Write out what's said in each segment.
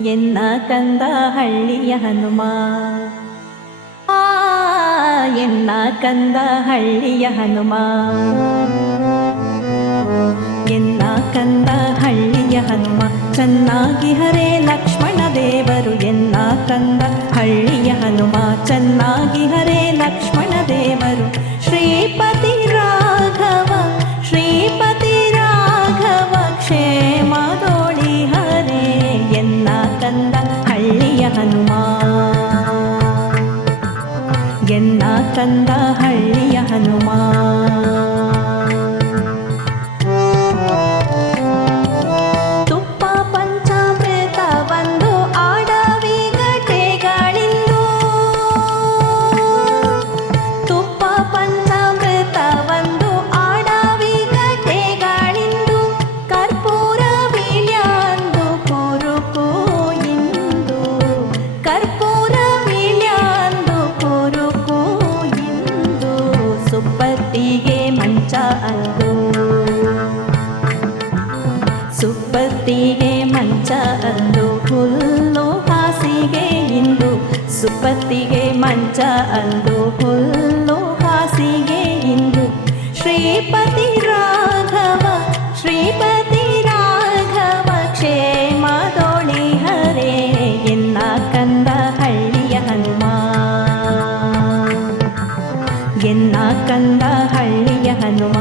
ಎನ್ನ ಕಂದ ಹಳ್ಳಿಯ ಹನುಮ, ಎನ್ನ ಕಂದ ಹಳ್ಳಿಯ ಹನುಮ, ಎನ್ನ ಕಂದ ಹಳ್ಳಿಯ ಹನುಮ, ಚೆನ್ನಾಗಿ ಹರೇ ಲಕ್ಷ್ಮಣ ದೇವರು. ಎನ್ನ ಕಂದ ಹಳ್ಳಿಯ ಹನುಮ, ಚೆನ್ನಾಗಿ ಹರೇ ಲಕ್ಷ್ಮಣ ದೇವರು. ಶ್ರೀಪತಿ ರಾಘವ, ಶ್ರೀಪತಿ ರಾಘವ, ಕ್ಷೇಮದೋಳಿ ಹರೇ. ಎನ್ನ ಕಂದ ಹಳ್ಳಿಯ ಹನುಮ, ಎನ್ನ ಕಂದ ಹಳ್ಳಿಯ ಹನುಮ. ತುಪ್ಪ ಪಂಚಾಮೃತ ಒಂದು ಆಡವಿ ಗಟೆಗಳಿಂದು, ತುಪ್ಪ ಪಂಚಾಮೃತ ಒಂದು ಆಡವಿ ಗಟೆಗಳಿಂದು, ಕರ್ಪೂರ ವೀಳ್ಯಾಂದು ಕುರುಕು ಇಂದು, ಕರ್ಪೂರ ವೀಳ್ಯಾಂದು ಕುರುಕು ಇಂದು. ಸುಪ್ಪತ್ತಿಗೆ ಮಂಚ ಅಂದು, ಸುಪ್ಪತ್ತಿಗೆ ಮಂಚ ಅಂದು, ಹುಲ್ಲು ಹಾಸಿಗೆ ಇಂದು. ಸುಪ್ಪತ್ತಿಗೆ ಮಂಚ ಅಂದು, ಹುಲ್ಲು ಹಾಸಿಗೆ ಇಂದು. ಶ್ರೀಪತಿ ರಾಘವ, ಶ್ರೀಪತಿ ರಾಘವ, ಕ್ಷೇಮದೋಳಿ ಹರೇ. ಎನ್ನ ಕಂದ ಹಳ್ಳಿಯ ಹನುಮ, ಎನ್ನ ಕಂದ ಹಳ್ಳಿಯ ಹನುಮ,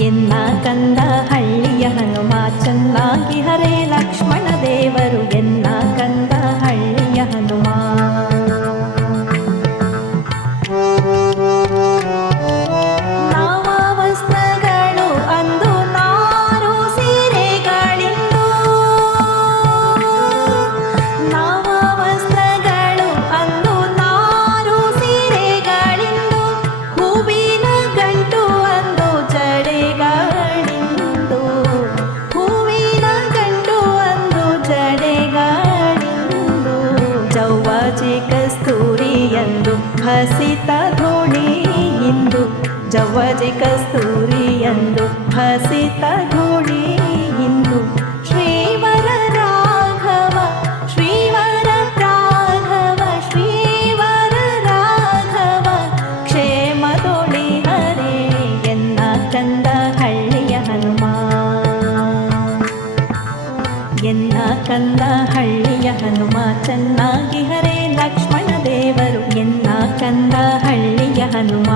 ಎನ್ನ ಕಂದ ಹಳ್ಳಿಯ ಹನುಮ, ಚೆನ್ನಾಗಿ ಹರೇ ಲಕ್ಷ್ಮಣ ದೇವರು. ಎನ್ನ ಕಂದ ಹಳ್ಳಿಯ ಹನುಮ. ನವ ವಸ್ತ್ರಗಳು ಅಂದು ನಾರು ಸೀರೆಗಳಿಂದು, ನವ ವಸ್ತ್ರಗಳು ಅಂದು ನಾರು ಸೀರೆಗಳಿಂದು. ಹೂವಿನ ಗಂಟು ಅಂದು ಜಡೆಗಳಿಂದು, ಹೂವಿನ ಗಂಟು ಅಂದು ಜಡೆಗಳಿಂದು. ಜವ್ವಾಜಿ ಕಸ್ತೂರಿ ಎಂದು ಹಸಿತ ಧೂಳಿ ಇಂದು, ಜವ್ವಾಜಿ ಕಸ್ತೂರಿ ಎಂದು ಹಸಿತ ಧೂಳಿ ಇಂದು. ಶ್ರೀವರ ರಾಘವ, ಶ್ರೀವರ ರಾಘವ, ಶ್ರೀವರ ರಾಘವ, ಕ್ಷೇಮದೋಳಿ ಹರೇ. ಎನ್ನ ಕಂದ ಹಳ್ಳಿಯ ಹನುಮ, ಎನ್ನ ಕಂದ ಹಳ್ಳಿಯ ಹನುಮ, ಚೆನ್ನಾಗಿ ಹರೇ ಲಕ್ಷ್ಮಣ ದೇವರು. ಎನ್ನ ಕಂದ ಹಳ್ಳಿಯ ಹನುಮ.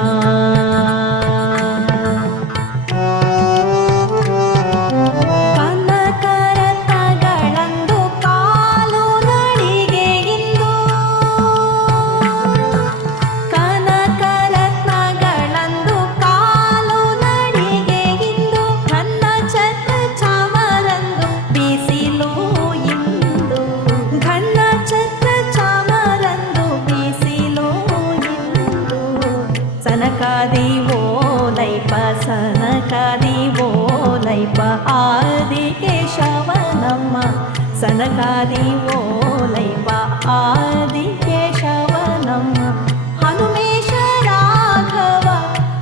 ಕನಕರತ್ನಗಳಂದು ಕಾಲು ನಡಿಗೆಯಿಂದು, ಕನಕರತ್ನಗಳಂದು ಕಾಲು ನಡಿಗೆಯಿಂದು. ಘನ ಛತ್ರ ಚಾಮರಂದು ಬಿಸಿಲು ಇಂದು, ಘನ ಛತ್ರ ಚಾಮರಂದು ಬಿಸಿಲು ಇಂದು. ಸನಕಾದಿ ಓಲೈಪ, ಸನಕಾದಿ ಓಲೈಪ, ಆದಿ ಕೇಶವನಮ್ಮ. ಸನಕಾದಿ ಓಲೈಪ, ಆದಿ ಕೇಶವನಮ್ಮ. ಹನುಮೇಶ ರಾಘವ,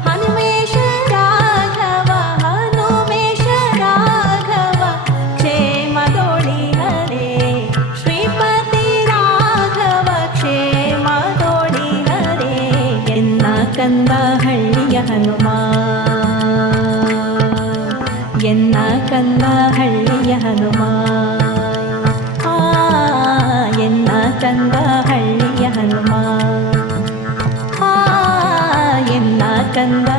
ಹನುಮೇಶ ರಾಘವ, ಹನುಮೇಶ ರಾಘವ, ಕ್ಷೇಮದೋಳಿ ಹರೇ. ಶ್ರೀಪತಿ ರಾಘವ, ಕ್ಷೇಮದೋಳಿ ಹರೇ. ಎನ್ನ ಕಂದ ಹಳ್ಳಿಯ ಹನುಮ, ಎನ್ನ ಕಂದ ಹಳ್ಳಿಯ ಹನುಮ, ಎನ್ನ ಕಂದ ಹಳ್ಳಿಯ ಹನುಮ, ಎನ್ನ ಕಂದ